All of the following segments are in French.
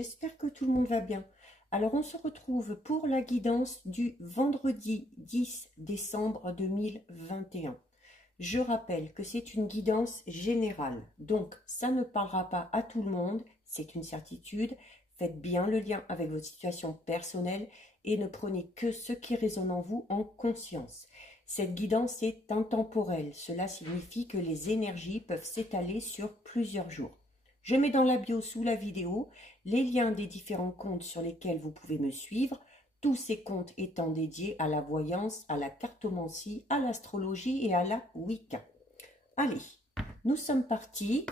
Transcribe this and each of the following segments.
j'espère que tout le monde va bien. Alors on se retrouve pour la guidance du vendredi 10 décembre 2021. Je rappelle que c'est une guidance générale, donc ça ne parlera pas à tout le monde, c'est une certitude. Faites bien le lien avec votre situation personnelle et ne prenez que ce qui résonne en vous en conscience. Cette guidance est intemporelle, cela signifie que les énergies peuvent s'étaler sur plusieurs jours. Je mets dans la bio sous la vidéo les liens des différents comptes sur lesquels vous pouvez me suivre, tous ces comptes étant dédiés à la voyance, à la cartomancie, à l'astrologie et à la Wicca. Allez, nous sommes partis.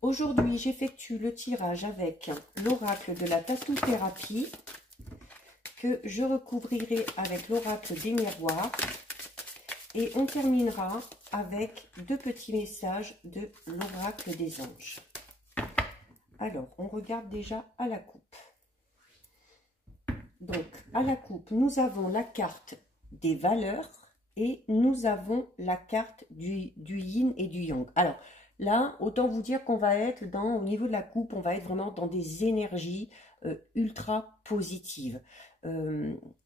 Aujourd'hui, j'effectue le tirage avec l'oracle de la tatou-thérapie que je recouvrirai avec l'oracle des miroirs. Et on terminera avec deux petits messages de l'oracle des anges. Alors, on regarde déjà à la coupe. Donc, à la coupe, nous avons la carte des valeurs et nous avons la carte du yin et du yang. Alors, là, autant vous dire qu'on va être au niveau de la coupe, on va être vraiment dans des énergies ultra positives.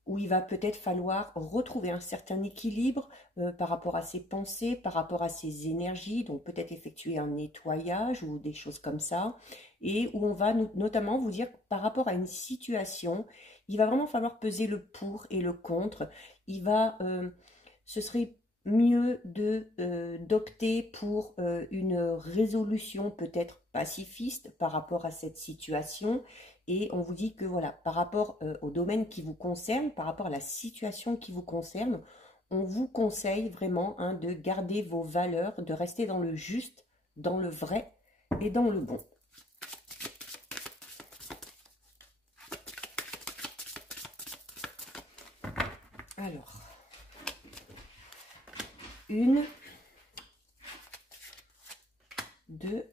Où il va peut-être falloir retrouver un certain équilibre par rapport à ses pensées, par rapport à ses énergies, donc peut-être effectuer un nettoyage ou des choses comme ça, et où on va notamment vous dire par rapport à une situation, il va vraiment falloir peser le pour et le contre. Ce serait mieux d'opter pour une résolution peut-être pacifiste par rapport à cette situation. Et on vous dit que voilà, par rapport au domaine qui vous concerne, par rapport à la situation qui vous concerne, on vous conseille vraiment de garder vos valeurs, de rester dans le juste, dans le vrai et dans le bon. Alors, 1, 2,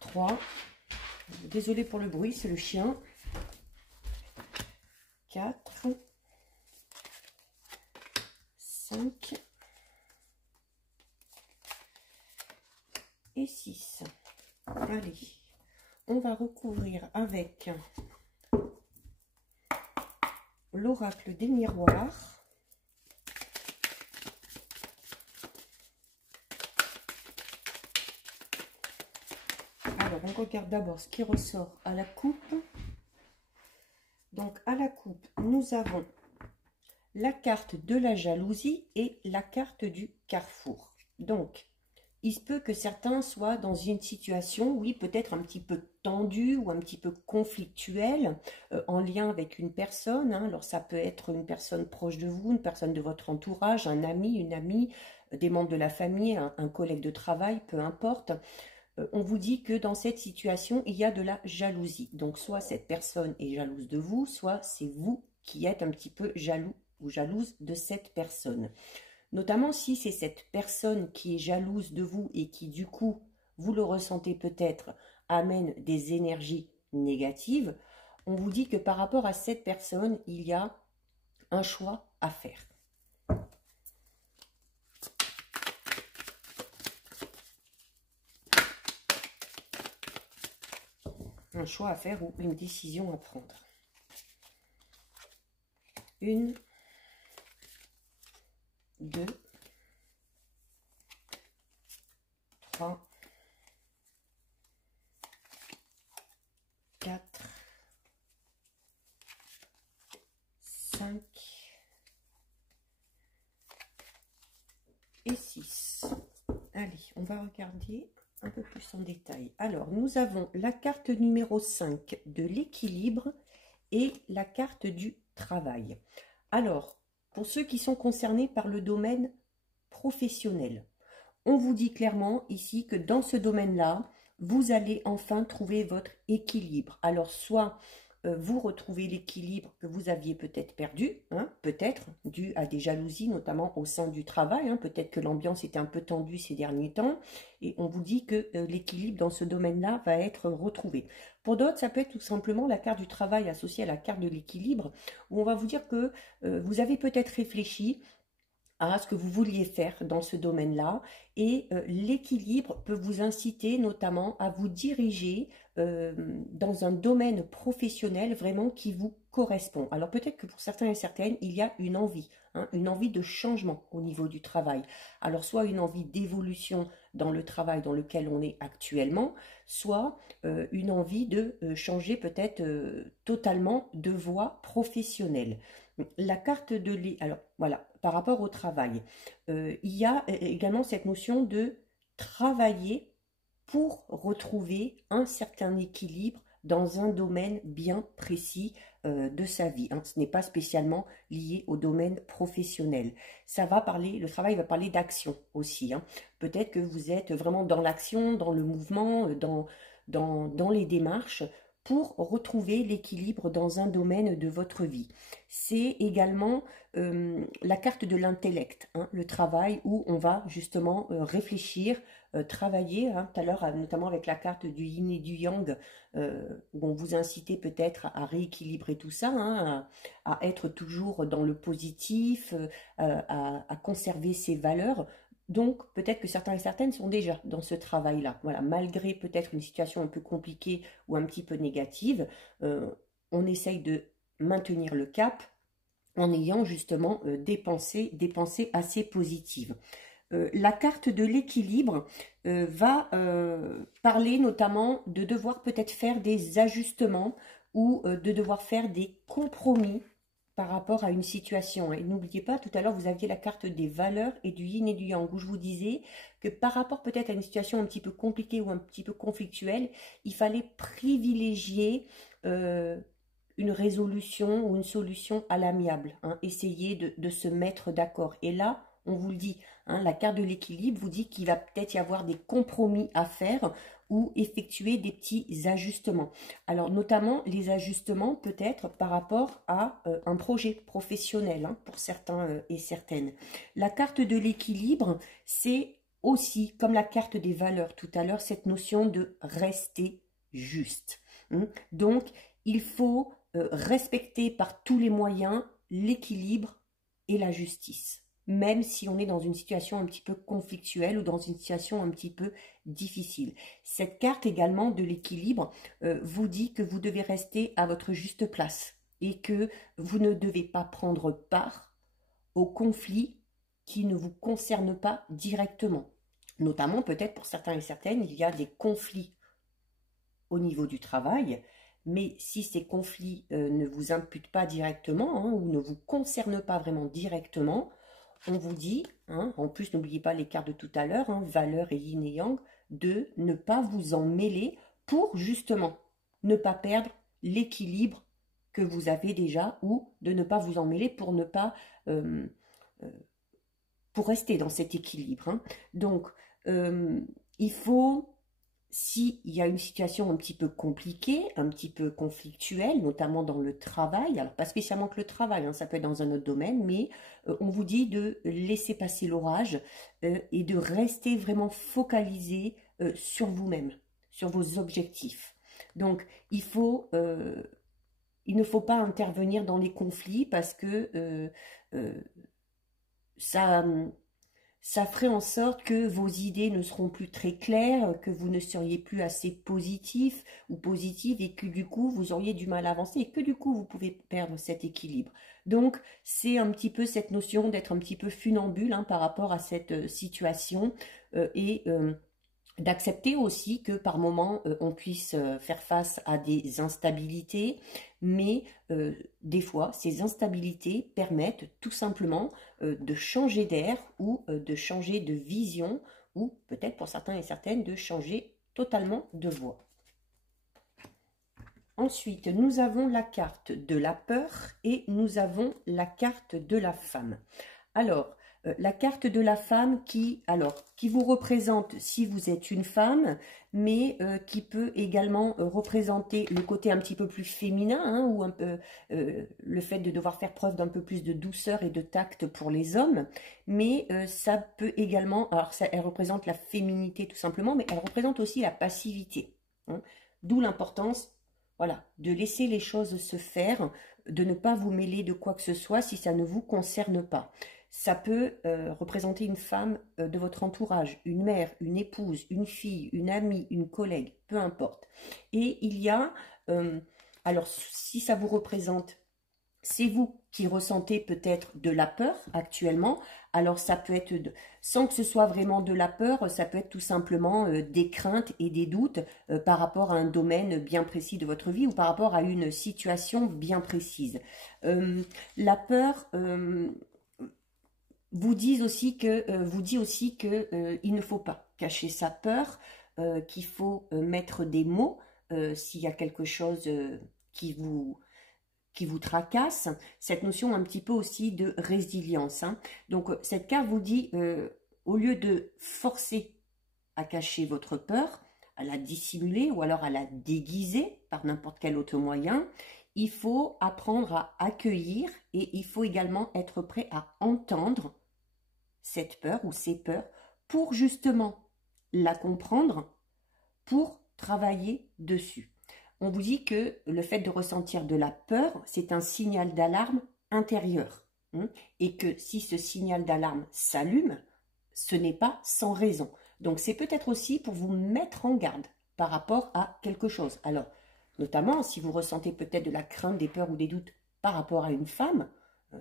3, désolé pour le bruit, c'est le chien. 4, 5 et 6. Allez, on va recouvrir avec l'oracle des miroirs. Alors, on regarde d'abord ce qui ressort à la coupe. Donc, à la coupe, nous avons la carte de la jalousie et la carte du carrefour. Donc, il se peut que certains soient dans une situation, oui, peut-être un petit peu tendue ou un petit peu conflictuelle en lien avec une personne. Alors, ça peut être une personne proche de vous, une personne de votre entourage, un ami, une amie, des membres de la famille, un collègue de travail, peu importe. On vous dit que dans cette situation, il y a de la jalousie. Donc, soit cette personne est jalouse de vous, soit c'est vous qui êtes un petit peu jaloux ou jalouse de cette personne. Notamment si c'est cette personne qui est jalouse de vous et qui, du coup, vous le ressentez peut-être, amène des énergies négatives, on vous dit que par rapport à cette personne, il y a un choix à faire. Un choix à faire ou une décision à prendre. 1, 2, 3, 4, 5 et 6. Allez, on va regarder un peu plus en détail. Alors, nous avons la carte numéro 5 de l'équilibre et la carte du travail. Alors, pour ceux qui sont concernés par le domaine professionnel, on vous dit clairement ici que dans ce domaine-là, vous allez enfin trouver votre équilibre. Alors, soit vous retrouvez l'équilibre que vous aviez peut-être perdu, peut-être dû à des jalousies, notamment au sein du travail. Peut-être que l'ambiance était un peu tendue ces derniers temps. Et on vous dit que l'équilibre dans ce domaine-là va être retrouvé. Pour d'autres, ça peut être tout simplement la carte du travail associée à la carte de l'équilibre, où on va vous dire que vous avez peut-être réfléchi à ce que vous vouliez faire dans ce domaine-là. Et l'équilibre peut vous inciter notamment à vous diriger dans un domaine professionnel vraiment qui vous correspond. Alors peut-être que pour certains et certaines, il y a une envie de changement au niveau du travail. Alors soit une envie d'évolution dans le travail dans lequel on est actuellement, soit une envie de changer peut-être totalement de voie professionnelle. La carte de alors voilà, par rapport au travail, il y a également cette notion de travailler pour retrouver un certain équilibre dans un domaine bien précis de sa vie. Hein. Ce n'est pas spécialement lié au domaine professionnel. Ça va parler, le travail va parler d'action aussi. Hein. Peut-être que vous êtes vraiment dans l'action, dans le mouvement, dans les démarches pour retrouver l'équilibre dans un domaine de votre vie. C'est également la carte de l'intellect, hein, le travail où on va justement réfléchir, travailler, hein, tout à l'heure, notamment avec la carte du yin et du yang, où on vous incite peut-être à rééquilibrer tout ça, hein, à être toujours dans le positif, à conserver ses valeurs. Donc, peut-être que certains et certaines sont déjà dans ce travail-là. Voilà, malgré peut-être une situation un peu compliquée ou un petit peu négative, on essaye de maintenir le cap en ayant justement des pensées assez positives. La carte de l'équilibre va parler notamment de devoir peut-être faire des ajustements ou de devoir faire des compromis par rapport à une situation. Et n'oubliez pas, tout à l'heure, vous aviez la carte des valeurs et du yin et du yang, où je vous disais que par rapport peut-être à une situation un petit peu compliquée ou un petit peu conflictuelle, il fallait privilégier une résolution ou une solution à l'amiable. Hein, essayer de se mettre d'accord. Et là, on vous le dit, hein, la carte de l'équilibre vous dit qu'il va peut-être y avoir des compromis à faire ou effectuer des petits ajustements. Alors notamment les ajustements peut-être par rapport à un projet professionnel, hein, pour certains et certaines. La carte de l'équilibre, c'est aussi, comme la carte des valeurs tout à l'heure, cette notion de rester juste. Hein. Donc il faut respecter par tous les moyens l'équilibre et la justice, même si on est dans une situation un petit peu conflictuelle ou dans une situation un petit peu difficile. Cette carte également de l'équilibre vous dit que vous devez rester à votre juste place et que vous ne devez pas prendre part aux conflits qui ne vous concernent pas directement. Notamment, peut-être pour certains et certaines, il y a des conflits au niveau du travail, mais si ces conflits ne vous imputent pas directement, hein, ou ne vous concernent pas vraiment directement, on vous dit, hein, en plus n'oubliez pas les cartes de tout à l'heure, hein, valeurs et yin et yang, de ne pas vous en mêler pour justement ne pas perdre l'équilibre que vous avez déjà, ou de ne pas vous en mêler pour ne pas pour rester dans cet équilibre. Hein. Donc il faut, s'il y a une situation un petit peu compliquée, un petit peu conflictuelle, notamment dans le travail, alors pas spécialement que le travail, hein, ça peut être dans un autre domaine, mais on vous dit de laisser passer l'orage et de rester vraiment focalisé sur vous-même, sur vos objectifs. Donc, il ne faut pas intervenir dans les conflits parce que ça ferait en sorte que vos idées ne seront plus très claires, que vous ne seriez plus assez positif ou positive et que du coup vous auriez du mal à avancer et que du coup vous pouvez perdre cet équilibre. Donc c'est un petit peu cette notion d'être un petit peu funambule, hein, par rapport à cette situation et d'accepter aussi que par moment on puisse faire face à des instabilités, mais des fois ces instabilités permettent tout simplement de changer d'air ou de changer de vision, ou peut-être pour certains et certaines de changer totalement de voie. Ensuite, nous avons la carte de la peur et nous avons la carte de la femme. Alors, la carte de la femme qui vous représente si vous êtes une femme, mais qui peut également représenter le côté un petit peu plus féminin, hein, ou un peu le fait de devoir faire preuve d'un peu plus de douceur et de tact pour les hommes, mais ça peut également, alors ça, elle représente la féminité tout simplement, mais elle représente aussi la passivité, hein, d'où l'importance, voilà, de laisser les choses se faire, de ne pas vous mêler de quoi que ce soit si ça ne vous concerne pas. Ça peut représenter une femme de votre entourage, une mère, une épouse, une fille, une amie, une collègue, peu importe. Et il y a, alors si ça vous représente, c'est vous qui ressentez peut-être de la peur actuellement. Alors ça peut être, sans que ce soit vraiment de la peur, ça peut être tout simplement des craintes et des doutes par rapport à un domaine bien précis de votre vie ou par rapport à une situation bien précise. La peur vous dit aussi que il ne faut pas cacher sa peur, qu'il faut mettre des mots s'il y a quelque chose qui vous tracasse, cette notion un petit peu aussi de résilience. Hein. Donc cette carte vous dit, au lieu de forcer à cacher votre peur, à la dissimuler ou alors à la déguiser par n'importe quel autre moyen, il faut apprendre à accueillir et il faut également être prêt à entendre cette peur ou ces peurs pour justement la comprendre, pour travailler dessus. On vous dit que le fait de ressentir de la peur, c'est un signal d'alarme intérieur. Et que si ce signal d'alarme s'allume, ce n'est pas sans raison. Donc c'est peut-être aussi pour vous mettre en garde par rapport à quelque chose. Alors, notamment si vous ressentez peut-être de la crainte, des peurs ou des doutes par rapport à une femme,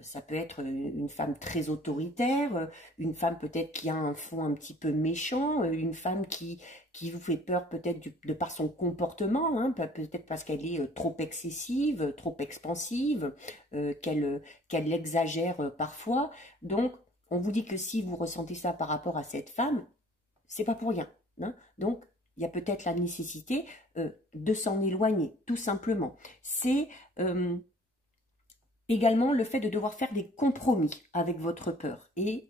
ça peut être une femme très autoritaire, une femme peut-être qui a un fond un petit peu méchant, une femme qui vous fait peur peut-être de par son comportement, hein, peut-être parce qu'elle est trop excessive, trop expansive, qu'elle exagère parfois. Donc, on vous dit que si vous ressentez ça par rapport à cette femme, c'est pas pour rien. Hein. Donc, il y a peut-être la nécessité de s'en éloigner, tout simplement. C'est également le fait de devoir faire des compromis avec votre peur et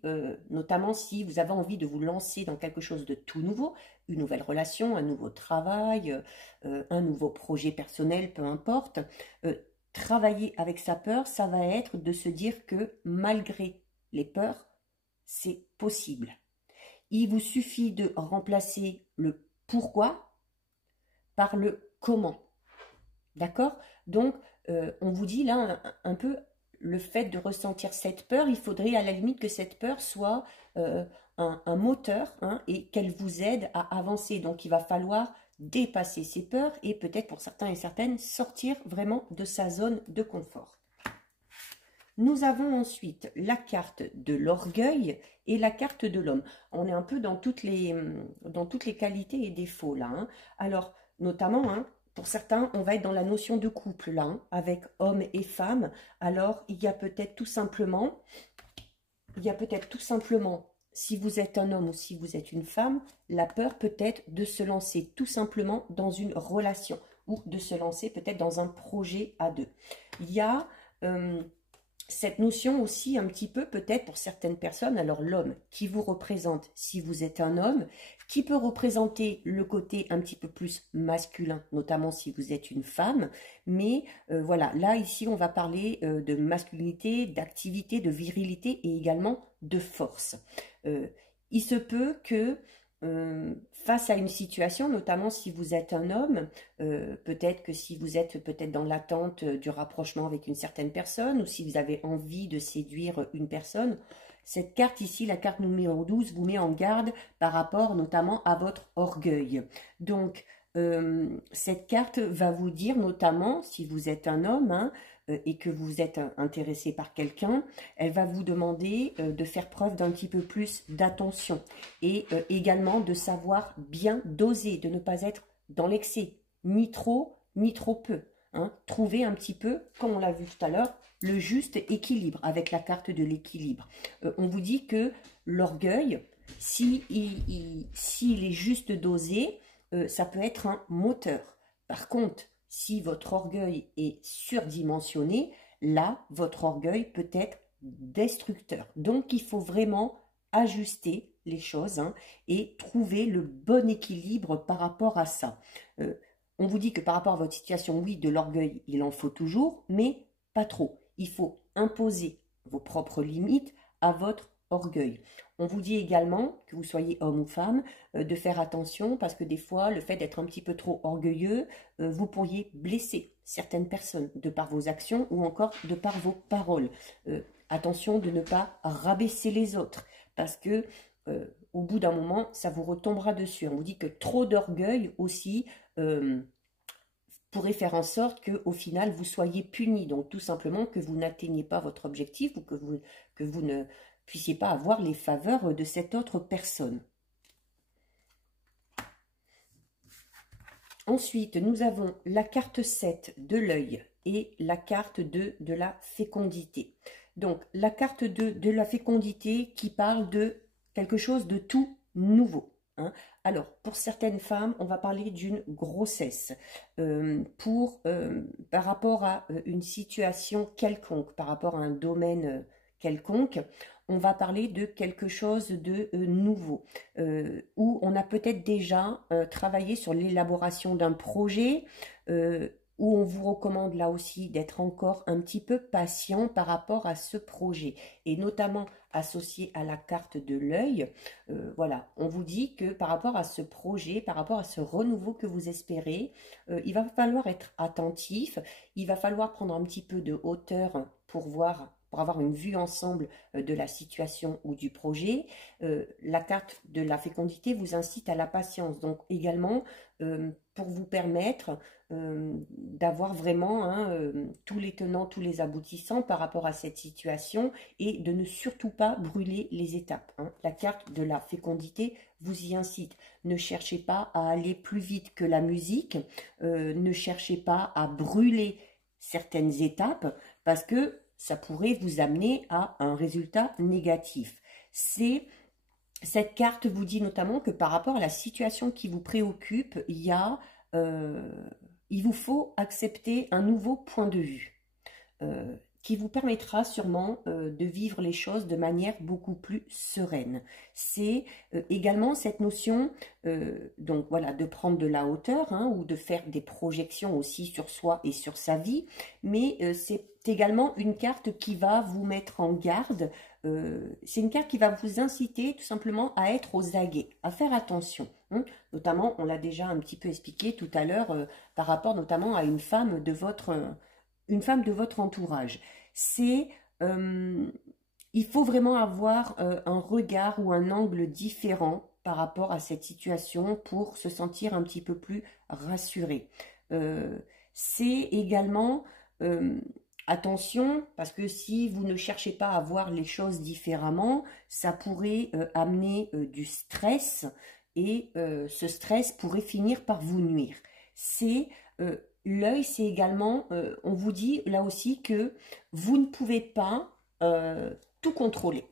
notamment si vous avez envie de vous lancer dans quelque chose de tout nouveau, une nouvelle relation, un nouveau travail, un nouveau projet personnel, peu importe, travailler avec sa peur, ça va être de se dire que malgré les peurs, c'est possible. Il vous suffit de remplacer le pourquoi par le comment. D'accord? Donc, on vous dit là un peu le fait de ressentir cette peur, il faudrait à la limite que cette peur soit un moteur hein, et qu'elle vous aide à avancer. Donc il va falloir dépasser ces peurs et peut-être pour certains et certaines sortir vraiment de sa zone de confort. Nous avons ensuite la carte de l'orgueil et la carte de l'homme. On est un peu dans toutes les qualités et défauts là. Hein. Alors notamment... Hein, pour certains, on va être dans la notion de couple, là, hein, avec homme et femme. Alors, il y a peut-être tout simplement, si vous êtes un homme ou si vous êtes une femme, la peur peut-être de se lancer tout simplement dans une relation ou de se lancer peut-être dans un projet à deux. Il y a cette notion aussi un petit peu peut-être pour certaines personnes, alors l'homme qui vous représente si vous êtes un homme, qui peut représenter le côté un petit peu plus masculin, notamment si vous êtes une femme, mais voilà, là ici on va parler de masculinité, d'activité, de virilité et également de force. Il se peut que face à une situation, notamment si vous êtes un homme, peut-être que si vous êtes peut-être dans l'attente du rapprochement avec une certaine personne ou si vous avez envie de séduire une personne, cette carte ici, la carte numéro 12, vous met en garde par rapport notamment à votre orgueil. Donc, cette carte va vous dire notamment, si vous êtes un homme hein, et que vous êtes intéressé par quelqu'un, elle va vous demander de faire preuve d'un petit peu plus d'attention et également de savoir bien doser, de ne pas être dans l'excès, ni trop peu. Hein. Trouver un petit peu, comme on l'a vu tout à l'heure, le juste équilibre avec la carte de l'équilibre. On vous dit que l'orgueil, s'il est juste dosé, ça peut être un moteur. Par contre, si votre orgueil est surdimensionné, là, votre orgueil peut être destructeur. Donc, il faut vraiment ajuster les choses hein, et trouver le bon équilibre par rapport à ça. On vous dit que par rapport à votre situation, oui, de l'orgueil, il en faut toujours, mais pas trop. Il faut imposer vos propres limites à votre orgueil. On vous dit également, que vous soyez homme ou femme, de faire attention parce que des fois, le fait d'être un petit peu trop orgueilleux, vous pourriez blesser certaines personnes de par vos actions ou encore de par vos paroles. attention de ne pas rabaisser les autres, parce que au bout d'un moment, ça vous retombera dessus. On vous dit que trop d'orgueil aussi pourrait faire en sorte qu'au final, vous soyez puni. Donc, tout simplement que vous n'atteignez pas votre objectif ou que vous ne puissiez pas avoir les faveurs de cette autre personne. Ensuite, nous avons la carte 7 de l'œil et la carte 2 de la fécondité. Donc, la carte 2 de la fécondité qui parle de quelque chose de tout nouveau. Hein. Alors, pour certaines femmes, on va parler d'une grossesse, par rapport à une situation quelconque, par rapport à un domaine quelconque. On va parler de quelque chose de nouveau, où on a peut-être déjà travaillé sur l'élaboration d'un projet, où on vous recommande là aussi d'être encore un petit peu patient par rapport à ce projet, et notamment associé à la carte de l'œil. Voilà, on vous dit que par rapport à ce projet, par rapport à ce renouveau que vous espérez, il va falloir être attentif, il va falloir prendre un petit peu de hauteur pour voir, pour avoir une vue ensemble de la situation ou du projet. La carte de la fécondité vous incite à la patience, donc également pour vous permettre d'avoir vraiment tous les tenants, tous les aboutissants par rapport à cette situation et de ne surtout pas brûler les étapes. Hein. La carte de la fécondité vous y incite. Ne cherchez pas à aller plus vite que la musique, ne cherchez pas à brûler certaines étapes parce que ça pourrait vous amener à un résultat négatif. Cette carte vous dit notamment que par rapport à la situation qui vous préoccupe, il vous faut accepter un nouveau point de vue qui vous permettra sûrement de vivre les choses de manière beaucoup plus sereine. C'est également cette notion donc voilà, de prendre de la hauteur ou de faire des projections aussi sur soi et sur sa vie, mais c'est également une carte qui va vous mettre en garde. C'est une carte qui va vous inciter tout simplement à être aux aguets, à faire attention. Notamment, on l'a déjà un petit peu expliqué tout à l'heure par rapport notamment à une femme de votre entourage. Il faut vraiment avoir un regard ou un angle différent par rapport à cette situation pour se sentir un petit peu plus rassuré. C'est également attention, parce que si vous ne cherchez pas à voir les choses différemment, ça pourrait amener du stress et ce stress pourrait finir par vous nuire. L'œil, c'est également, on vous dit là aussi que vous ne pouvez pas tout contrôler.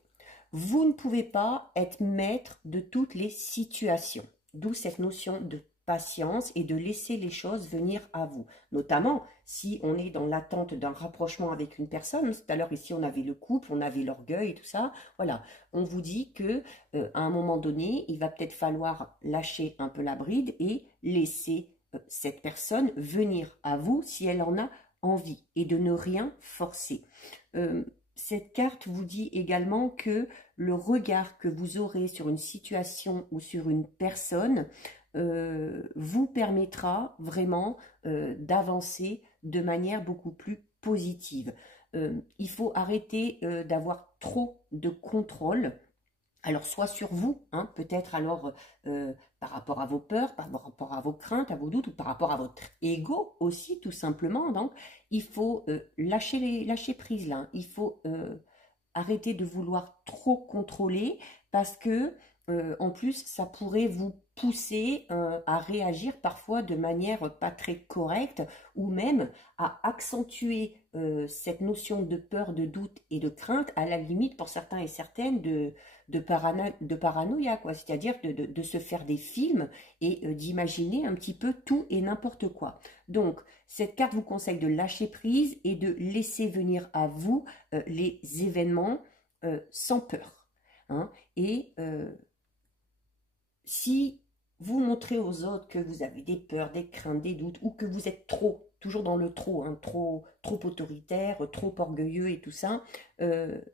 Vous ne pouvez pas être maître de toutes les situations. D'où cette notion de patience et de laisser les choses venir à vous. Notamment si on est dans l'attente d'un rapprochement avec une personne. Tout à l'heure ici on avait le couple, on avait l'orgueil et tout ça. Voilà, on vous dit que à un moment donné, il va peut-être falloir lâcher un peu la bride et laisser cette personne venir à vous si elle en a envie et de ne rien forcer. Cette carte vous dit également que le regard que vous aurez sur une situation ou sur une personne vous permettra vraiment d'avancer de manière beaucoup plus positive. Il faut arrêter d'avoir trop de contrôle. Alors, soit sur vous, peut-être alors par rapport à vos peurs, par rapport à vos craintes, à vos doutes, ou par rapport à votre ego aussi, tout simplement. Donc, il faut lâcher prise là. Il faut arrêter de vouloir trop contrôler parce que, en plus, ça pourrait vous pousser à réagir parfois de manière pas très correcte ou même à accentuer cette notion de peur, de doute et de crainte, à la limite pour certains et certaines de paranoïa, quoi. C'est-à-dire de se faire des films et d'imaginer un petit peu tout et n'importe quoi. Donc, cette carte vous conseille de lâcher prise et de laisser venir à vous les événements sans peur. Et si vous montrez aux autres que vous avez des peurs, des craintes, des doutes, ou que vous êtes toujours dans le trop, trop autoritaire, trop orgueilleux et tout ça,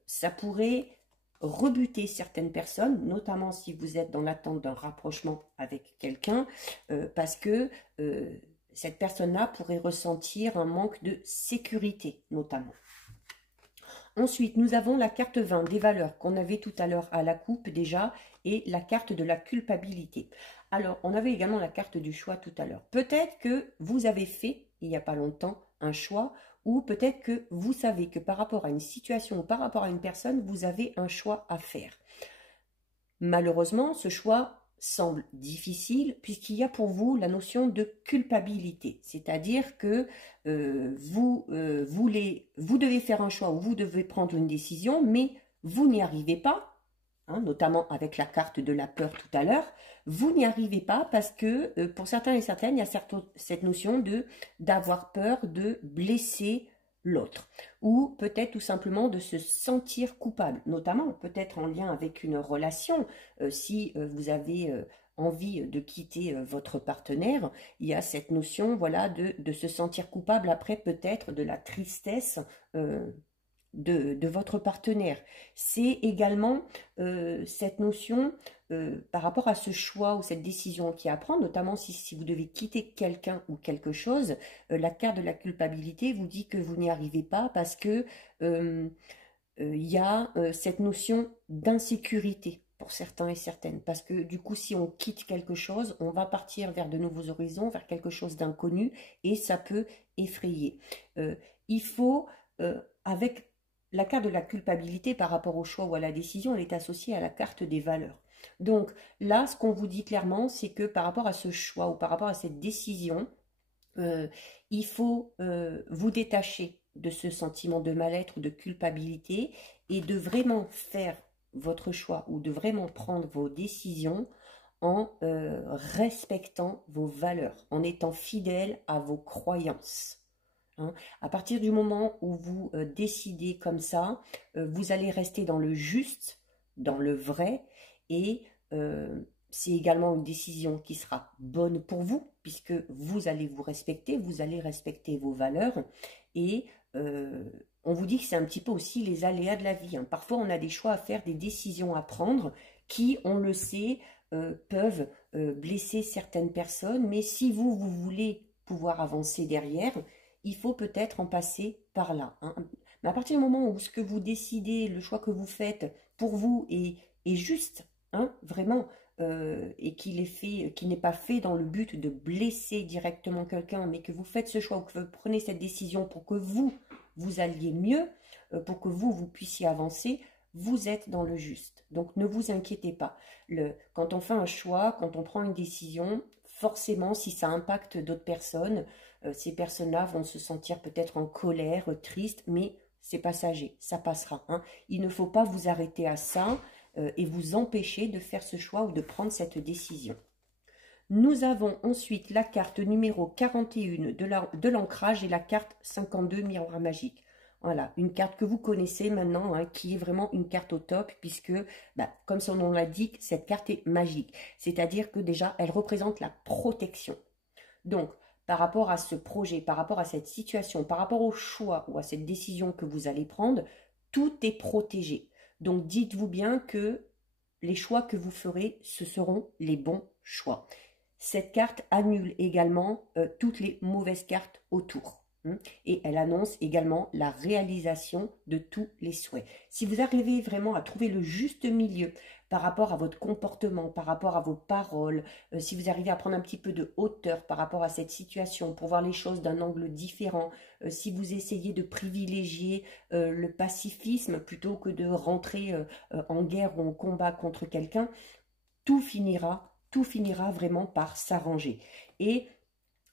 ça pourrait rebuter certaines personnes, notamment si vous êtes dans l'attente d'un rapprochement avec quelqu'un, parce que cette personne-là pourrait ressentir un manque de sécurité, notamment. Ensuite, nous avons la carte 20 des valeurs qu'on avait tout à l'heure à la coupe déjà et la carte de la culpabilité. Alors, on avait également la carte du choix tout à l'heure. Peut-être que vous avez fait, il n'y a pas longtemps, un choix ou peut-être que vous savez que par rapport à une situation ou par rapport à une personne, vous avez un choix à faire. Malheureusement, ce choix semble difficile puisqu'il y a pour vous la notion de culpabilité, c'est-à-dire que vous devez faire un choix ou vous devez prendre une décision, mais vous n'y arrivez pas, hein, notamment avec la carte de la peur tout à l'heure, vous n'y arrivez pas parce que pour certains et certaines, il y a cette notion d'avoir peur de blesser l'autre, ou peut-être tout simplement de se sentir coupable, notamment peut-être en lien avec une relation, si vous avez envie de quitter votre partenaire, il y a cette notion voilà, de se sentir coupable après peut-être de la tristesse de votre partenaire. C'est également cette notion par rapport à ce choix ou cette décision qui est à prendre, notamment si vous devez quitter quelqu'un ou quelque chose, la carte de la culpabilité vous dit que vous n'y arrivez pas parce que il y a cette notion d'insécurité pour certains et certaines. Parce que du coup, si on quitte quelque chose, on va partir vers de nouveaux horizons, vers quelque chose d'inconnu, et ça peut effrayer. Il faut, avec la carte de la culpabilité par rapport au choix ou à la décision, elle est associée à la carte des valeurs. Donc là, ce qu'on vous dit clairement, c'est que par rapport à ce choix ou par rapport à cette décision, il faut vous détacher de ce sentiment de mal-être ou de culpabilité et de vraiment faire votre choix ou de vraiment prendre vos décisions en respectant vos valeurs, en étant fidèle à vos croyances. Hein. À partir du moment où vous décidez comme ça, vous allez rester dans le juste, dans le vrai, et c'est également une décision qui sera bonne pour vous, puisque vous allez vous respecter, vous allez respecter vos valeurs, et on vous dit que c'est un petit peu aussi les aléas de la vie. Hein. Parfois, on a des choix à faire, des décisions à prendre, qui, on le sait, peuvent blesser certaines personnes, mais si vous voulez pouvoir avancer derrière, il faut peut-être en passer par là. Hein. Mais à partir du moment où ce que vous décidez, le choix que vous faites pour vous est juste, hein, vraiment, et qu'il est fait, qu'il n'est pas fait dans le but de blesser directement quelqu'un, mais que vous faites ce choix ou que vous prenez cette décision pour que vous alliez mieux, pour que vous puissiez avancer, vous êtes dans le juste. Donc ne vous inquiétez pas. Quand on fait un choix, quand on prend une décision, forcément, si ça impacte d'autres personnes, ces personnes-là vont se sentir peut-être en colère, tristes, mais c'est passager, ça passera. Hein. Il ne faut pas vous arrêter à ça et vous empêcher de faire ce choix ou de prendre cette décision. Nous avons ensuite la carte numéro 41 de l'ancrage et la carte 52 miroir magique. Voilà, une carte que vous connaissez maintenant, hein, qui est vraiment une carte au top, puisque, comme son nom l'indique, cette carte est magique. C'est-à-dire que déjà, elle représente la protection. Donc, par rapport à ce projet, par rapport à cette situation, par rapport au choix ou à cette décision que vous allez prendre, tout est protégé. Donc, dites-vous bien que les choix que vous ferez, ce seront les bons choix. Cette carte annule également toutes les mauvaises cartes autour. Et elle annonce également la réalisation de tous les souhaits. Si vous arrivez vraiment à trouver le juste milieu par rapport à votre comportement, par rapport à vos paroles, si vous arrivez à prendre un petit peu de hauteur par rapport à cette situation pour voir les choses d'un angle différent, si vous essayez de privilégier le pacifisme plutôt que de rentrer en guerre ou en combat contre quelqu'un, tout finira vraiment par s'arranger. Et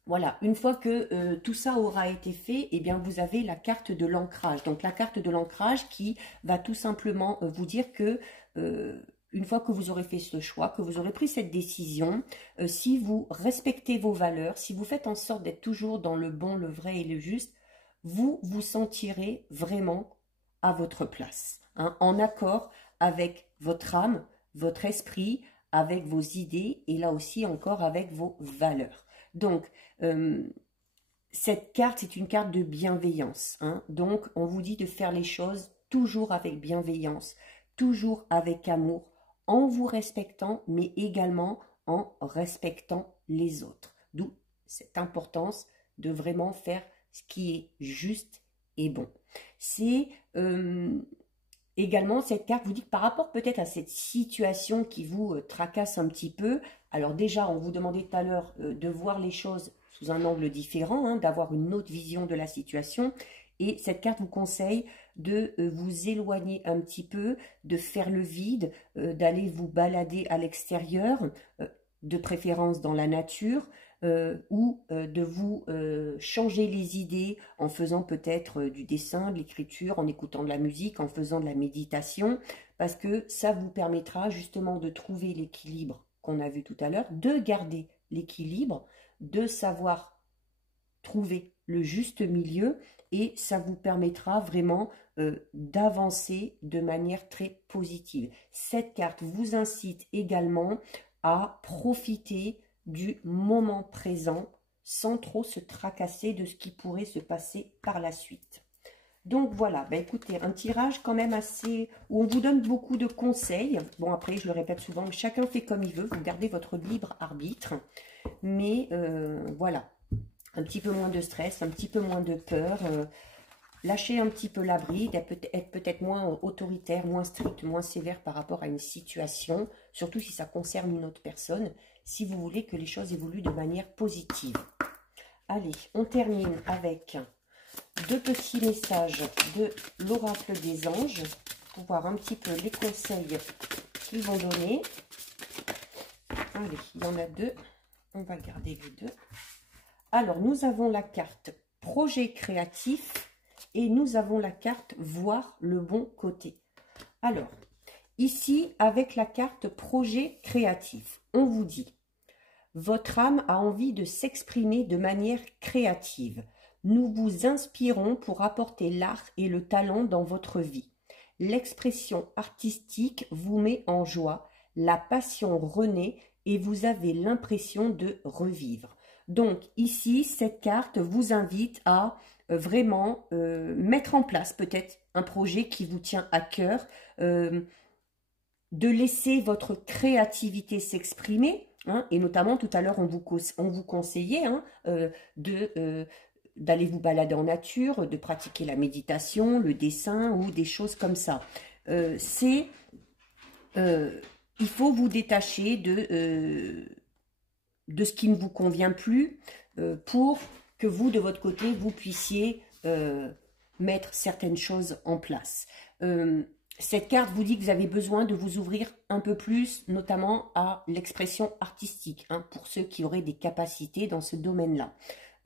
voilà, une fois que tout ça aura été fait, eh bien vous avez la carte de l'ancrage. Donc la carte de l'ancrage qui va tout simplement vous dire que une fois que vous aurez fait ce choix, que vous aurez pris cette décision, si vous respectez vos valeurs, si vous faites en sorte d'être toujours dans le bon, le vrai et le juste, vous vous sentirez vraiment à votre place, hein, en accord avec votre âme, votre esprit, avec vos idées et là aussi encore avec vos valeurs. Donc, cette carte, c'est une carte de bienveillance. Hein. Donc, on vous dit de faire les choses toujours avec bienveillance, toujours avec amour, en vous respectant, mais également en respectant les autres. D'où cette importance de vraiment faire ce qui est juste est bon. C'est également, cette carte vous dit que par rapport peut-être à cette situation qui vous tracasse un petit peu, alors déjà, on vous demandait tout à l'heure de voir les choses sous un angle différent, hein, d'avoir une autre vision de la situation. Et cette carte vous conseille de vous éloigner un petit peu, de faire le vide, d'aller vous balader à l'extérieur, de préférence dans la nature, ou de vous changer les idées en faisant peut-être du dessin, de l'écriture, en écoutant de la musique, en faisant de la méditation, parce que ça vous permettra justement de trouver l'équilibre qu'on a vu tout à l'heure, de garder l'équilibre, de savoir trouver le juste milieu, et ça vous permettra vraiment d'avancer de manière très positive. Cette carte vous incite également à profiter du moment présent sans trop se tracasser de ce qui pourrait se passer par la suite. Donc voilà, bah écoutez, un tirage quand même assez, où on vous donne beaucoup de conseils. Bon, après, je le répète souvent, chacun fait comme il veut, vous gardez votre libre arbitre, mais voilà, un petit peu moins de stress, un petit peu moins de peur, lâcher un petit peu la bride, être peut-être moins autoritaire, moins strict, moins sévère par rapport à une situation, surtout si ça concerne une autre personne, si vous voulez que les choses évoluent de manière positive. Allez, on termine avec 2 petits messages de l'oracle des anges, pour voir un petit peu les conseils qu'ils vont donner. Allez, il y en a 2, on va garder les 2. Alors, nous avons la carte projet créatif et nous avons la carte voir le bon côté. Alors, ici, avec la carte projet créatif, on vous dit: votre âme a envie de s'exprimer de manière créative. Nous vous inspirons pour apporter l'art et le talent dans votre vie. L'expression artistique vous met en joie, la passion renaît et vous avez l'impression de revivre. Donc ici, cette carte vous invite à vraiment mettre en place peut-être un projet qui vous tient à cœur, de laisser votre créativité s'exprimer, hein, et notamment tout à l'heure on vous conseillait hein, d'aller vous balader en nature, de pratiquer la méditation, le dessin ou des choses comme ça. Il faut vous détacher de ce qui ne vous convient plus pour que vous, de votre côté, vous puissiez mettre certaines choses en place. Cette carte vous dit que vous avez besoin de vous ouvrir un peu plus, notamment à l'expression artistique, hein, pour ceux qui auraient des capacités dans ce domaine-là.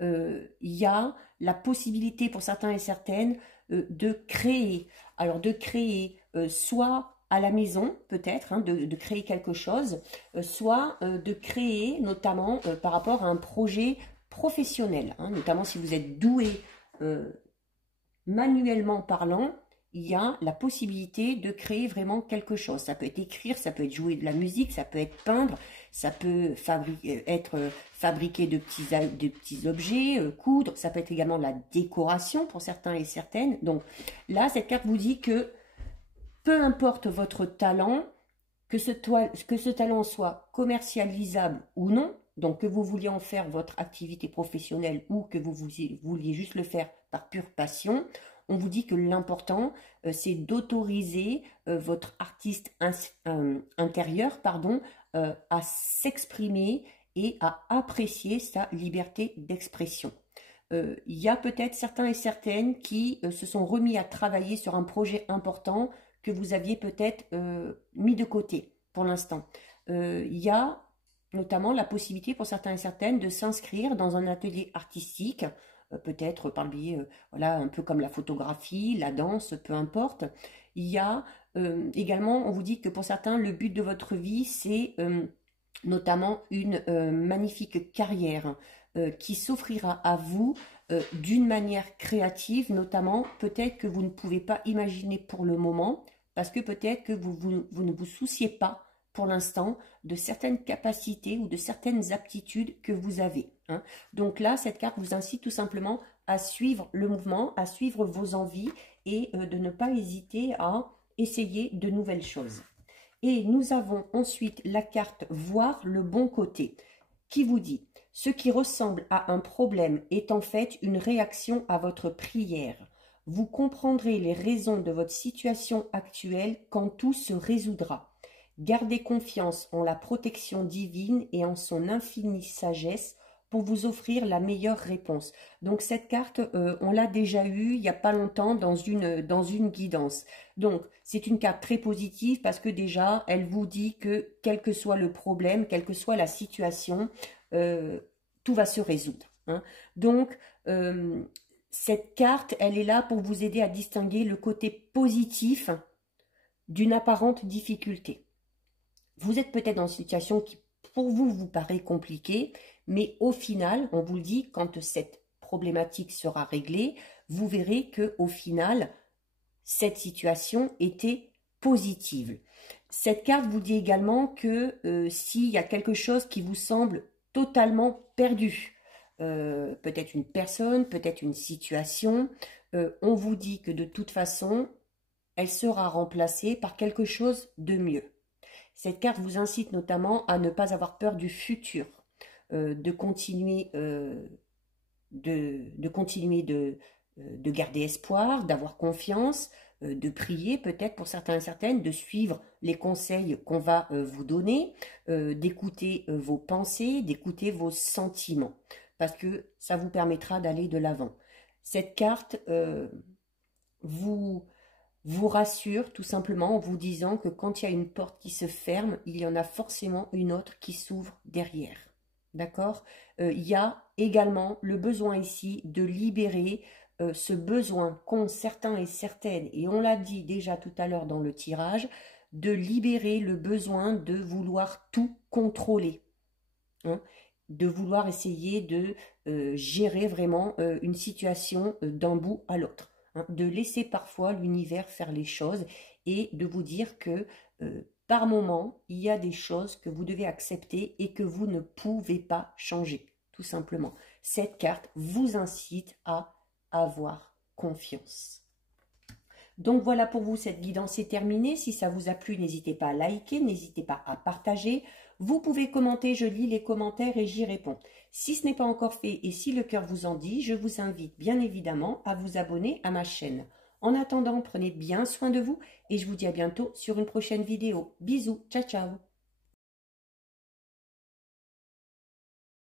Il y a la possibilité pour certains et certaines de créer. Alors de créer soit à la maison peut-être, hein, de créer quelque chose, soit de créer notamment par rapport à un projet professionnel, hein, notamment si vous êtes doué manuellement parlant, il y a la possibilité de créer vraiment quelque chose. Ça peut être écrire, ça peut être jouer de la musique, ça peut être peindre, ça peut être fabriquer de petits objets, coudre, ça peut être également la décoration pour certains et certaines. Donc là, cette carte vous dit que peu importe votre talent, que ce talent soit commercialisable ou non, donc que vous vouliez en faire votre activité professionnelle ou que vous vouliez juste le faire par pure passion, on vous dit que l'important, c'est d'autoriser votre artiste intérieur à s'exprimer et à apprécier sa liberté d'expression. Il y a peut-être certains et certaines qui se sont remis à travailler sur un projet important que vous aviez peut-être mis de côté pour l'instant. Il y a notamment la possibilité pour certains et certaines de s'inscrire dans un atelier artistique, peut-être par le biais, voilà, un peu comme la photographie, la danse, peu importe. Il y a également, on vous dit que pour certains, le but de votre vie, c'est notamment une magnifique carrière qui s'offrira à vous d'une manière créative, notamment peut-être que vous ne pouvez pas imaginer pour le moment, parce que peut-être que vous ne vous souciez pas pour l'instant de certaines capacités ou de certaines aptitudes que vous avez. Hein. Donc là, cette carte vous incite tout simplement à suivre le mouvement, à suivre vos envies et de ne pas hésiter à essayer de nouvelles choses. Et nous avons ensuite la carte « Voir le bon côté » qui vous dit « Ce qui ressemble à un problème est en fait une réaction à votre prière. Vous comprendrez les raisons de votre situation actuelle quand tout se résoudra. Gardez confiance en la protection divine et en son infinie sagesse pour vous offrir la meilleure réponse. Donc cette carte, on l'a déjà eue il n'y a pas longtemps dans une guidance. Donc c'est une carte très positive parce que déjà, elle vous dit que quel que soit le problème, quelle que soit la situation, tout va se résoudre, hein. Donc, cette carte, elle est là pour vous aider à distinguer le côté positif d'une apparente difficulté. Vous êtes peut-être dans une situation qui, pour vous, vous paraît compliquée, mais au final, on vous le dit, quand cette problématique sera réglée, vous verrez que au final, cette situation était positive. Cette carte vous dit également que s'il y a quelque chose qui vous semble totalement perdu, peut-être une personne, peut-être une situation, on vous dit que de toute façon, elle sera remplacée par quelque chose de mieux. Cette carte vous incite notamment à ne pas avoir peur du futur, de continuer, de garder espoir, d'avoir confiance, de prier peut-être pour certains et certaines, de suivre les conseils qu'on va vous donner, d'écouter vos pensées, d'écouter vos sentiments, parce que ça vous permettra d'aller de l'avant. Cette carte vous rassure tout simplement en vous disant que quand il y a une porte qui se ferme, il y en a forcément une autre qui s'ouvre derrière. D'accord? Il y a également le besoin ici de libérer ce besoin qu'ont certains et certaines, et on l'a dit déjà tout à l'heure dans le tirage, de libérer le besoin de vouloir tout contrôler, hein, de vouloir essayer de gérer vraiment une situation d'un bout à l'autre, hein, de laisser parfois l'univers faire les choses et de vous dire que par moment, il y a des choses que vous devez accepter et que vous ne pouvez pas changer, tout simplement. Cette carte vous incite à avoir confiance. Donc voilà pour vous, cette guidance est terminée. Si ça vous a plu, n'hésitez pas à liker, n'hésitez pas à partager. Vous pouvez commenter, je lis les commentaires et j'y réponds. Si ce n'est pas encore fait et si le cœur vous en dit, je vous invite bien évidemment à vous abonner à ma chaîne. En attendant, prenez bien soin de vous et je vous dis à bientôt sur une prochaine vidéo. Bisous, ciao ciao.